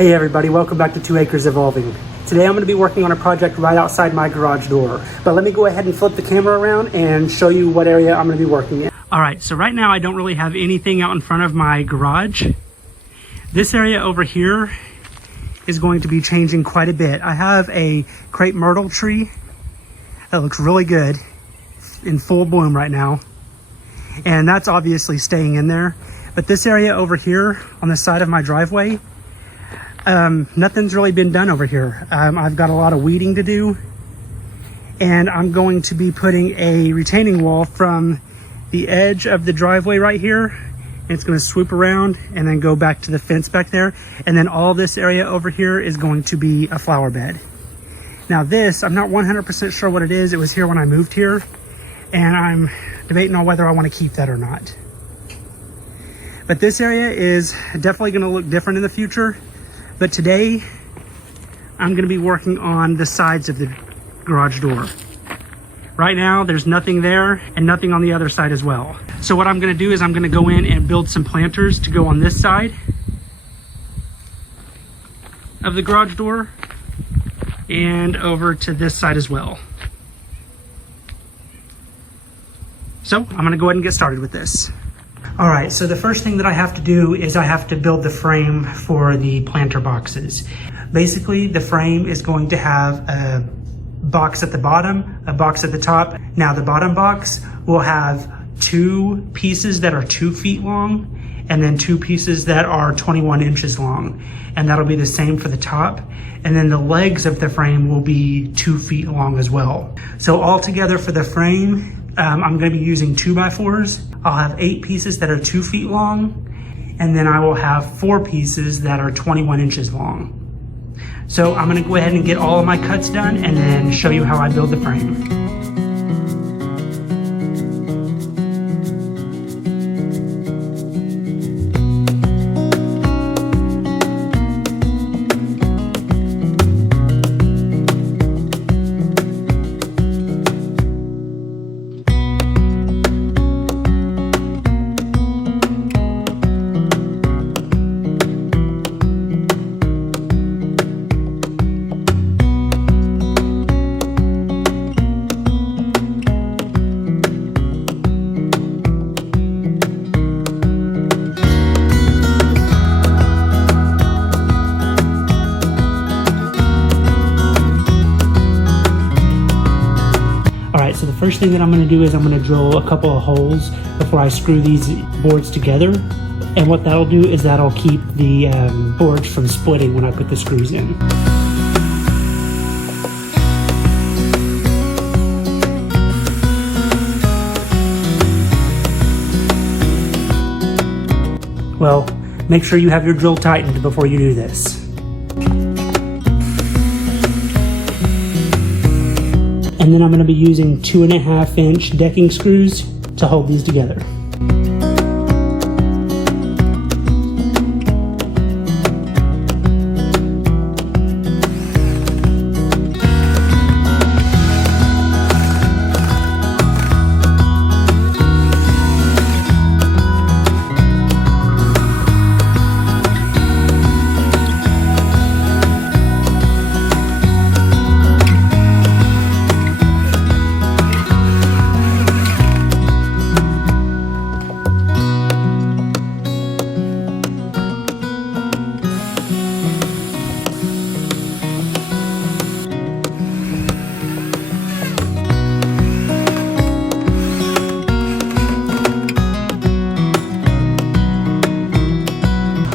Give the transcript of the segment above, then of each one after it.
Hey everybody, welcome back to 2 Acres Evolving. Today I'm going to be working on a project right outside my garage door. But let me go ahead and flip the camera around and show you what area I'm going to be working in. Alright, so right now I don't really have anything out in front of my garage. This area over here is going to be changing quite a bit. I have a crepe myrtle tree that looks really good in full bloom right now. And that's obviously staying in there. But this area over here on the side of my driveway, nothing's really been done over here. I've got a lot of weeding to do, and I'm going to be putting a retaining wall from the edge of the driveway right here, and it's going to swoop around and then go back to the fence back there, and then all this area over here is going to be a flower bed. Now this, I'm not 100% sure what it is. It was here when I moved here, and I'm debating on whether I want to keep that or not. But this area is definitely going to look different in the future. But today, I'm going to be working on the sides of the garage door. Right now, there's nothing there and nothing on the other side as well. So what I'm going to do is I'm going to go in and build some planters to go on this side of the garage door and over to this side as well. So I'm going to go ahead and get started with this. All right, so the first thing that I have to do is I have to build the frame for the planter boxes. Basically, the frame is going to have a box at the bottom, a box at the top. Now, the bottom box will have 2 pieces that are 2 feet long, and then 2 pieces that are 21 inches long. And that'll be the same for the top. And then the legs of the frame will be 2 feet long as well. So altogether for the frame, I'm going to be using 2x4s. I'll have 8 pieces that are 2 feet long, and then I will have 4 pieces that are 21 inches long. So I'm going to go ahead and get all of my cuts done and then show you how I build the frame. So the first thing that I'm going to do is I'm going to drill a couple of holes before I screw these boards together. And what that'll do is that'll keep the boards from splitting when I put the screws in. Well, make sure you have your drill tightened before you do this. And then I'm going to be using 2.5-inch decking screws to hold these together.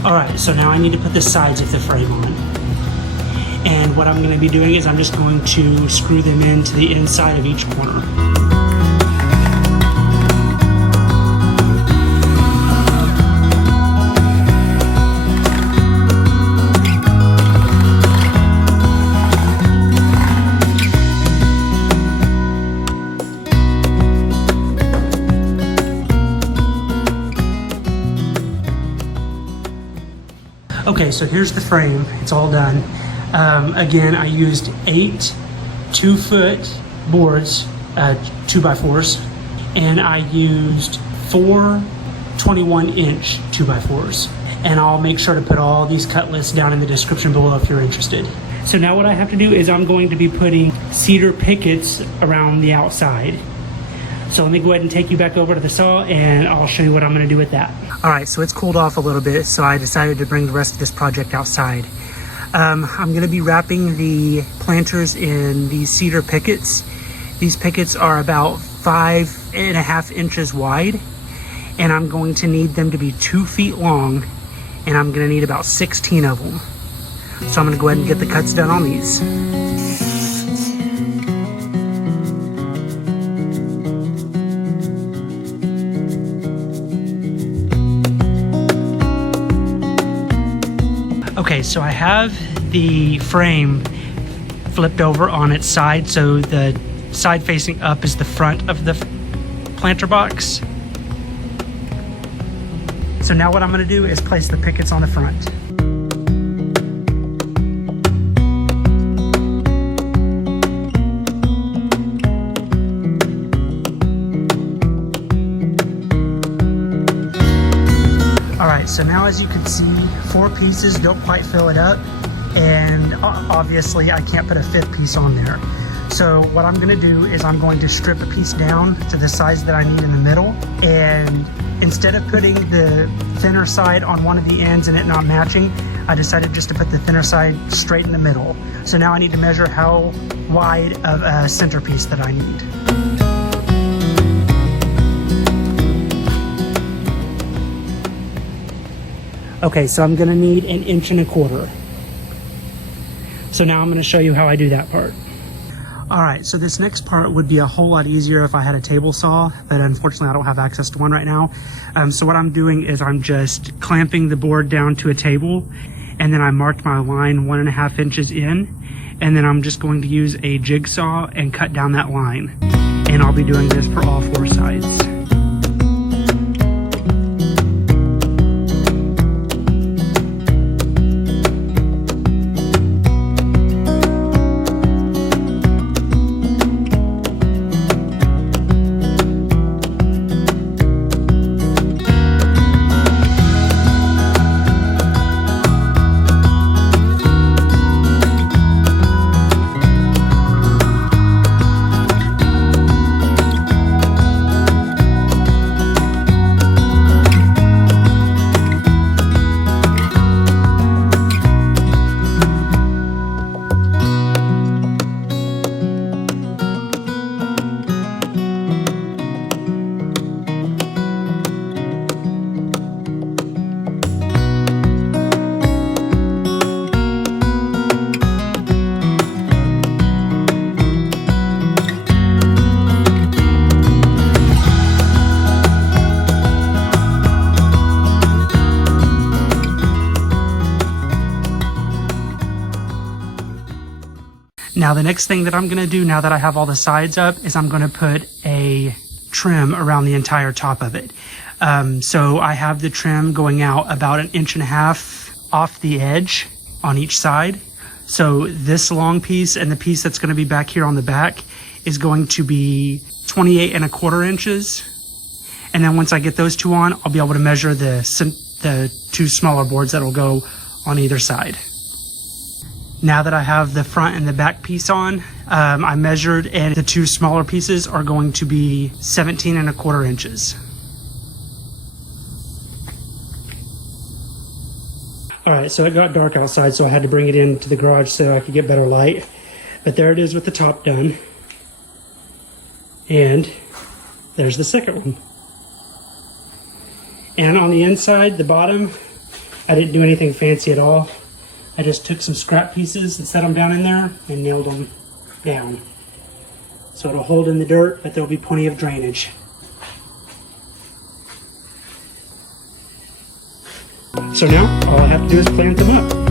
Alright, so now I need to put the sides of the frame on. And what I'm going to be doing is I'm just going to screw them into the inside of each corner. Okay, so here's the frame. It's all done. Again, I used 8 2-foot boards, 2x4s, and I used 4 21-inch 2x4s. and I'll make sure to put all these cut lists down in the description below if you're interested. So now what I have to do is I'm going to be putting cedar pickets around the outside. So let me go ahead and take you back over to the saw and I'll show you what I'm going to do with that. All right, so it's cooled off a little bit, so I decided to bring the rest of this project outside. I'm going to be wrapping the planters in these cedar pickets. These pickets are about 5.5 inches wide, and I'm going to need them to be 2 feet long, and I'm going to need about 16 of them. So I'm going to go ahead and get the cuts done on these. Okay, so I have the frame flipped over on its side, so the side facing up is the front of the planter box. So now what I'm going to do is place the pickets on the front. Alright, so now as you can see, 4 pieces don't quite fill it up, and obviously I can't put a 5th piece on there. So what I'm going to do is I'm going to strip a piece down to the size that I need in the middle, and instead of putting the thinner side on one of the ends and it not matching, I decided just to put the thinner side straight in the middle. So now I need to measure how wide of a centerpiece that I need. Okay, so I'm going to need 1.25 inches. So now I'm going to show you how I do that part. Alright, so this next part would be a whole lot easier if I had a table saw, but unfortunately I don't have access to one right now. So what I'm doing is I'm just clamping the board down to a table, and then I marked my line 1.5 inches in, and then I'm just going to use a jigsaw and cut down that line. And I'll be doing this for all 4 sides. Now the next thing that I'm going to do now that I have all the sides up is I'm going to put a trim around the entire top of it. So I have the trim going out about 1.5 inches off the edge on each side. So this long piece and the piece that's going to be back here on the back is going to be 28.25 inches. And then once I get those 2 on, I'll be able to measure the 2 smaller boards that will go on either side. Now that I have the front and the back piece on, I measured, and the 2 smaller pieces are going to be 17.25 inches. Alright, so it got dark outside, so I had to bring it into the garage so I could get better light. But there it is with the top done. And there's the second one. And on the inside, the bottom, I didn't do anything fancy at all. I just took some scrap pieces and set them down in there and nailed them down. So it'll hold in the dirt, but there'll be plenty of drainage. So now, all I have to do is plant them up.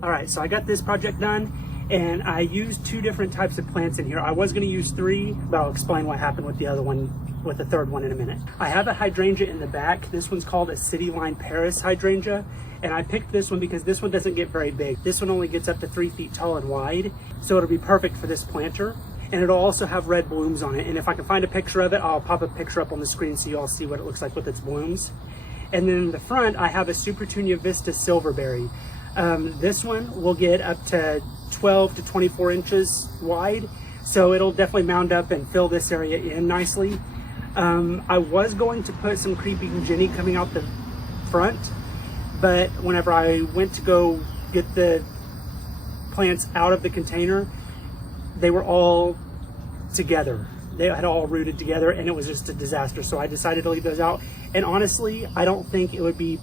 All right, so I got this project done, and I used 2 different types of plants in here. I was going to use 3, but I'll explain what happened with the other one, with the third one in a minute. I have a hydrangea in the back. This one's called a City Line Paris hydrangea, and I picked this one because this one doesn't get very big. This one only gets up to 3 feet tall and wide, so it'll be perfect for this planter. And it'll also have red blooms on it. And if I can find a picture of it, I'll pop a picture up on the screen so you all see what it looks like with its blooms. And then in the front, I have a Supertunia Vista Silverberry. This one will get up to 12 to 24 inches wide, so it'll definitely mound up and fill this area in nicely. I was going to put some Creeping Jenny coming out the front, but whenever I went to go get the plants out of the container, they were all together. They had all rooted together, and it was just a disaster. So I decided to leave those out. And honestly, I don't think it would be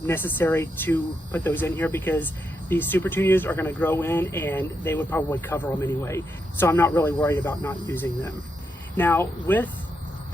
necessary to put those in here because these Supertunias are going to grow in and they would probably cover them anyway. So I'm not really worried about not using them. Now, with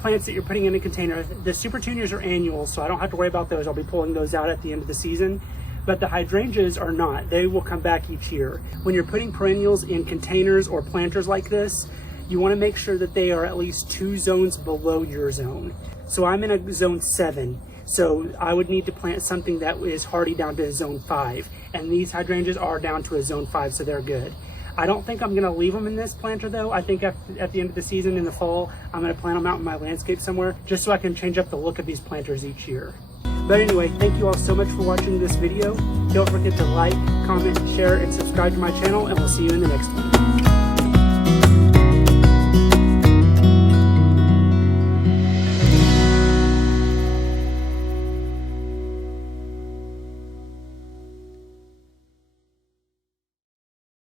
plants that you're putting in a container, the Supertunias are annual, so I don't have to worry about those. I'll be pulling those out at the end of the season. But the hydrangeas are not. They will come back each year. When you're putting perennials in containers or planters like this, you want to make sure that they are at least 2 zones below your zone. So I'm in a zone 7, so I would need to plant something that is hardy down to a zone 5. And these hydrangeas are down to a zone 5, so they're good. I don't think I'm going to leave them in this planter though. I think at the end of the season in the fall, I'm going to plant them out in my landscape somewhere just so I can change up the look of these planters each year. But anyway, thank you all so much for watching this video. Don't forget to like, comment, share, and subscribe to my channel, and we'll see you in the next one.